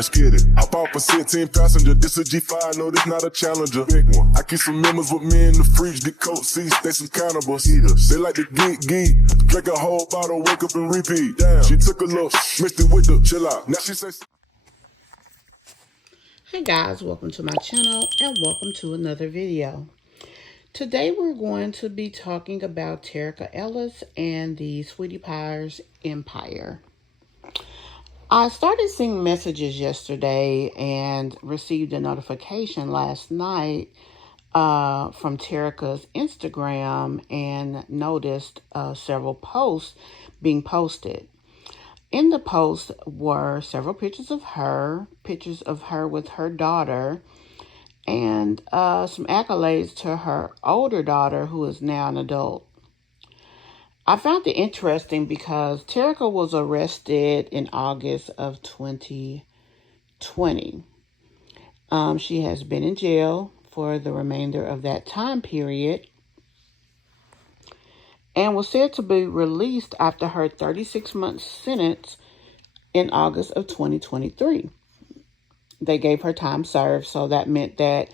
let's get it. I bought for 16 passenger, this a G5, no, this not a Challenger. Big one. I keep some members with me in the fridge, the coat seats, they some cannibals. Eaters. They like to geek, drink a whole bottle, wake up and repeat. Damn, she took a look, mixed it with the chill out. Now she says. Hey guys, welcome to my channel and welcome to another video. Today we're going to be talking about Terica Ellis and the Sweetie Pie's empire. I started seeing messages yesterday and received a notification last night from Terica's Instagram and noticed several posts being posted. In the post were several pictures of her with her daughter, and some accolades to her older daughter, who is now an adult. I found it interesting because Terica was arrested in August of 2020. She has been in jail for the remainder of that time period and was said to be released after her 36-month sentence in August of 2023. They gave her time served, so that meant that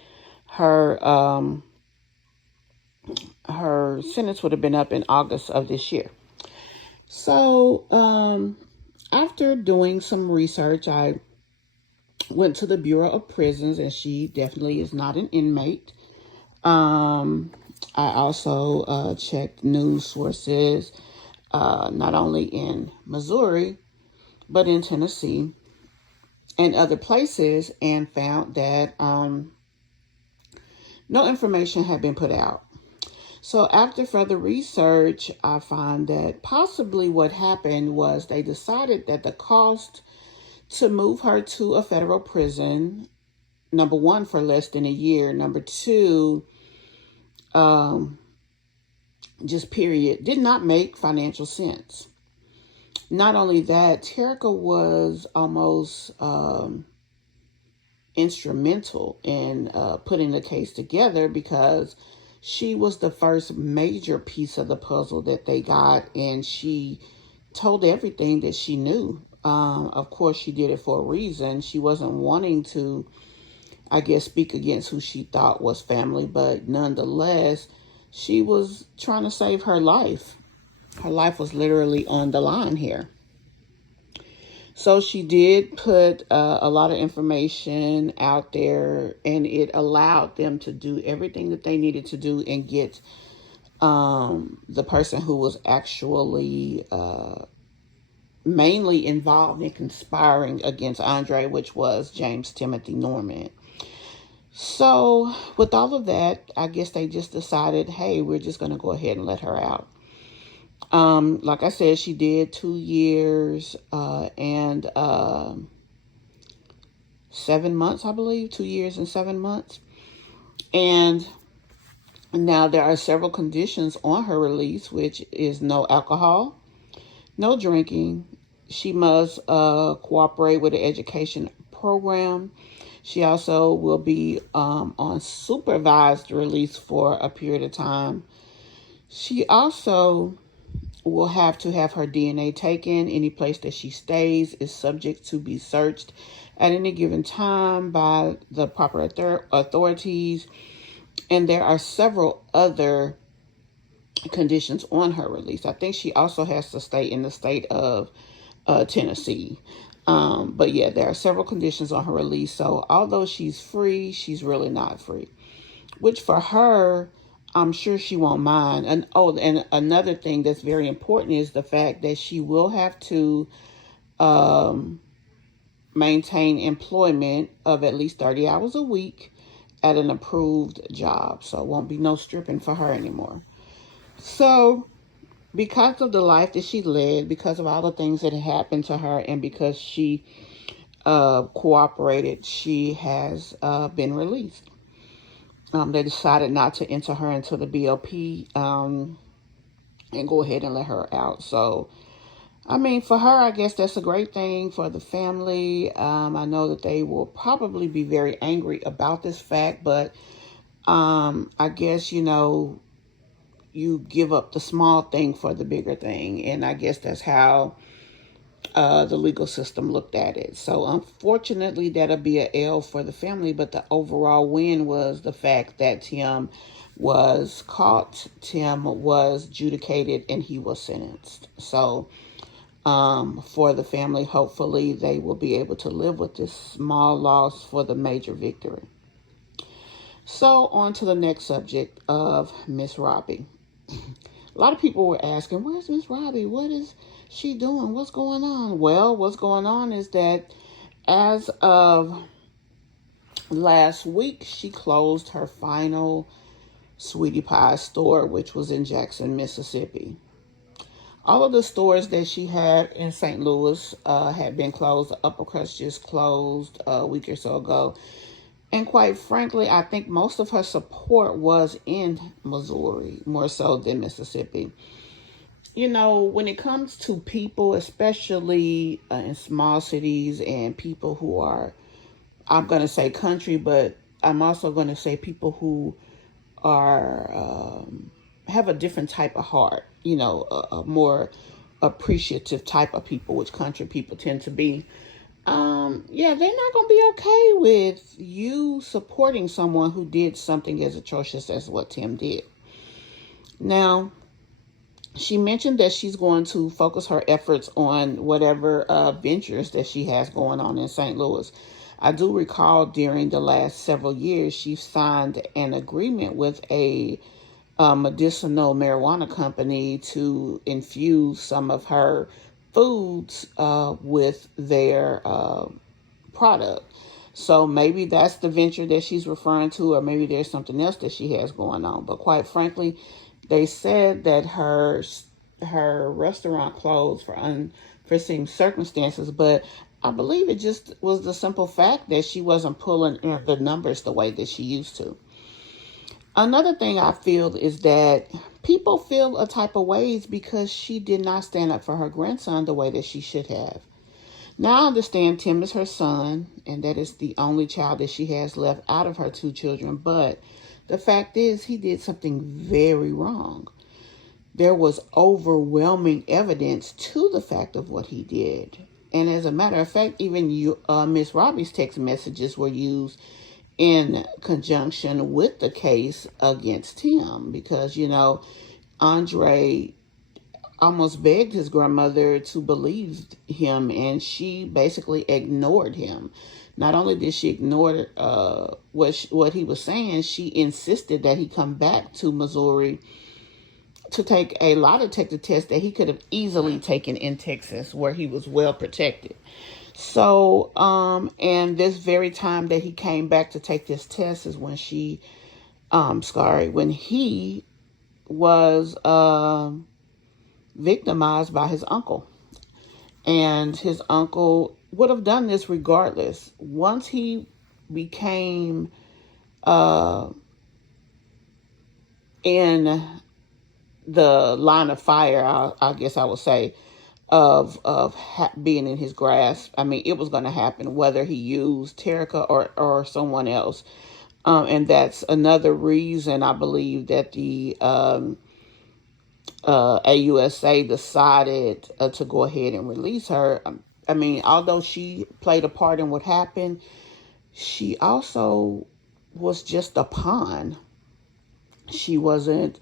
her sentence would have been up in August of this year. So after doing some research, I went to the Bureau of Prisons, and she definitely is not an inmate. I also checked news sources, not only in Missouri, but in Tennessee and other places, and found that no information had been put out. So after further research, I found that possibly what happened was they decided that the cost to move her to a federal prison, number one, for less than a year, number two, just period, did not make financial sense. Not only that, Terica was almost instrumental in putting the case together, because she was the first major piece of the puzzle that they got, and she told everything that she knew. Of course, she did it for a reason. She wasn't wanting to, I guess, speak against who she thought was family, but nonetheless, she was trying to save her life. Her life was literally on the line here. So she did put a lot of information out there, and it allowed them to do everything that they needed to do and get the person who was actually mainly involved in conspiring against Andre, which was James Timothy Norman. So with all of that, I guess they just decided, hey, we're just going to go ahead and let her out. Like I said, she did 2 years and 7 months, I believe. 2 years and 7 months. And now there are several conditions on her release, which is no alcohol, no drinking. She must cooperate with the education program. She also will be on supervised release for a period of time. She also will have to have her DNA taken. Any place that she stays is subject to be searched at any given time by the proper authorities. And there are several other conditions on her release. I think she also has to stay in the state of Tennessee. But yeah, there are several conditions on her release. So although she's free, she's really not free, which for her, I'm sure she won't mind. And another thing that's very important is the fact that she will have to maintain employment of at least 30 hours a week at an approved job. So it won't be no stripping for her anymore. So because of the life that she led, because of all the things that happened to her, and because she cooperated, she has been released. They decided not to enter her into the BOP and go ahead and let her out. So, I mean, for her, I guess that's a great thing. For the family, I know that they will probably be very angry about this fact, but I guess, you give up the small thing for the bigger thing. And I guess that's how the legal system looked at it. So unfortunately, that'll be a L for the family. But the overall win was the fact that Tim was caught, Tim was adjudicated, and he was sentenced. So for the family, hopefully they will be able to live with this small loss for the major victory. So on to the next subject of Miss Robbie. A lot of people were asking, where's Miss Robbie? What is she doing? What's going on? Well, what's going on is that as of last week, she closed her final Sweetie Pie store, which was in Jackson, Mississippi. All of the stores that she had in St. Louis had been closed. The Upper Crust just closed a week or so ago. And quite frankly, I think most of her support was in Missouri, more so than Mississippi. You know, when it comes to people, especially in small cities and people who are, I'm going to say country, but I'm also going to say people who are, have a different type of heart, you know, a more appreciative type of people, which country people tend to be. Yeah, they're not going to be okay with you supporting someone who did something as atrocious as what Tim did. Now, she mentioned that she's going to focus her efforts on whatever ventures that she has going on in St. Louis. I do recall during the last several years, she signed an agreement with a medicinal marijuana company to infuse some of her foods with their product. So maybe that's the venture that she's referring to, or maybe there's something else that she has going on. But quite frankly, they said that her restaurant closed for unforeseen circumstances, but I believe it just was the simple fact that she wasn't pulling in the numbers the way that she used to. Another thing I feel is that people feel a type of ways because she did not stand up for her grandson the way that she should have. Now I understand Tim is her son, and that is the only child that she has left out of her two children, but the fact is he did something very wrong. There was overwhelming evidence to the fact of what he did. And as a matter of fact, even Miss Robbie's text messages were used in conjunction with the case against him because, you know, Andre almost begged his grandmother to believe him, and she basically ignored him. Not only did she ignore what he was saying, she insisted that he come back to Missouri to take a lie detector test that he could have easily taken in Texas, where he was well protected. So, and this very time that he came back to take this test is when when he was victimized by his uncle. And his uncle would have done this regardless. Once he became in the line of fire, I guess I would say, of being in his grasp. I mean, it was going to happen whether he used Terica or someone else. And that's another reason I believe that the AUSA decided to go ahead and release her. I mean, although she played a part in what happened, she also was just a pawn. She wasn't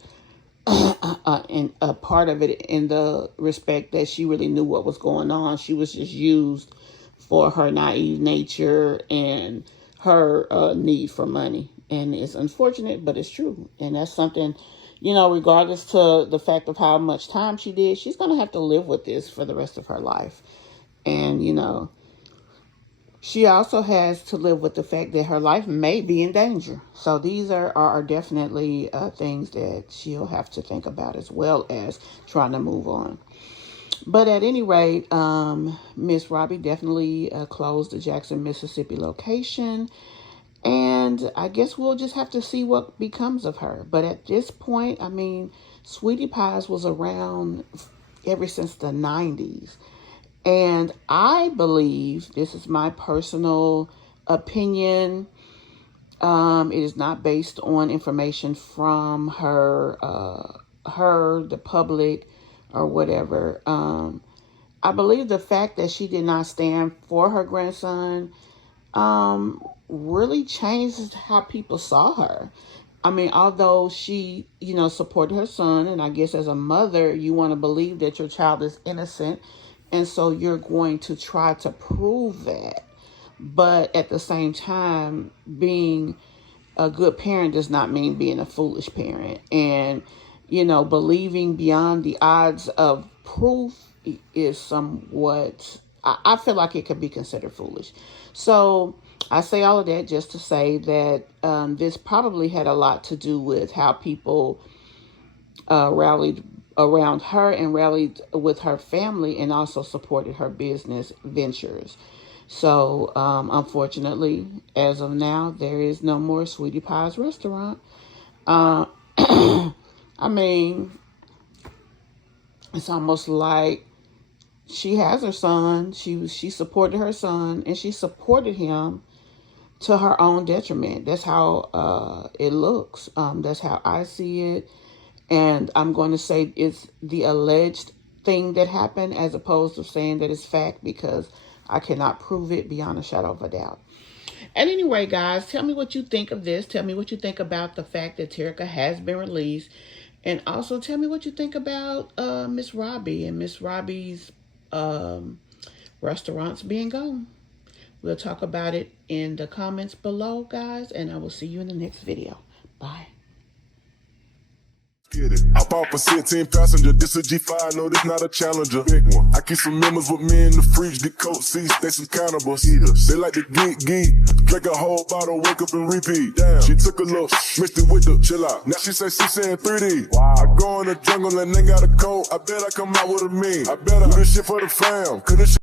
in a part of it in the respect that she really knew what was going on. She was just used for her naive nature and her need for money. And it's unfortunate, but it's true. And that's something, you know, regardless to the fact of how much time she did, she's going to have to live with this for the rest of her life. And, you know, she also has to live with the fact that her life may be in danger. So these are definitely things that she'll have to think about, as well as trying to move on. But at any rate, Miss Robbie definitely closed the Jackson, Mississippi location. And I guess we'll just have to see what becomes of her. But at this point, I mean, Sweetie Pies was around ever since the 90s. And I believe, this is my personal opinion, it is not based on information from her, the public, or whatever. I believe the fact that she did not stand for her grandson really changed how people saw her. I mean, although she, supported her son, and I guess as a mother, you want to believe that your child is innocent, and so you're going to try to prove that. But at the same time, being a good parent does not mean being a foolish parent. And, believing beyond the odds of proof is somewhat, I feel like it could be considered foolish. So I say all of that just to say that this probably had a lot to do with how people rallied around her and rallied with her family and also supported her business ventures. So, unfortunately, as of now, there is no more Sweetie Pie's restaurant. Uh, I mean, it's almost like she has her son. She supported her son, and she supported him to her own detriment. That's how it looks. That's how I see it. And I'm going to say it's the alleged thing that happened as opposed to saying that it's fact, because I cannot prove it beyond a shadow of a doubt. And anyway, guys, tell me what you think of this. Tell me what you think about the fact that Terica has been released. And also tell me what you think about Miss Robbie and Miss Robbie's restaurants being gone. We'll talk about it in the comments below, guys. And I will see you in the next video. Bye. Get it. Hop off a 16 passenger, this a G5, no, this not a Challenger. Big one. I keep some members with me in the fridge, the coat seats, they some cannibals. Eaters. They like to geek, drink a whole bottle, wake up and repeat. Damn, she took a look, mixed it with the chill out. Now she say she saying 3D. Wow. I go in the jungle and they got a coat, I bet I come out with a mean. I better do this shit for the fam, cause this shit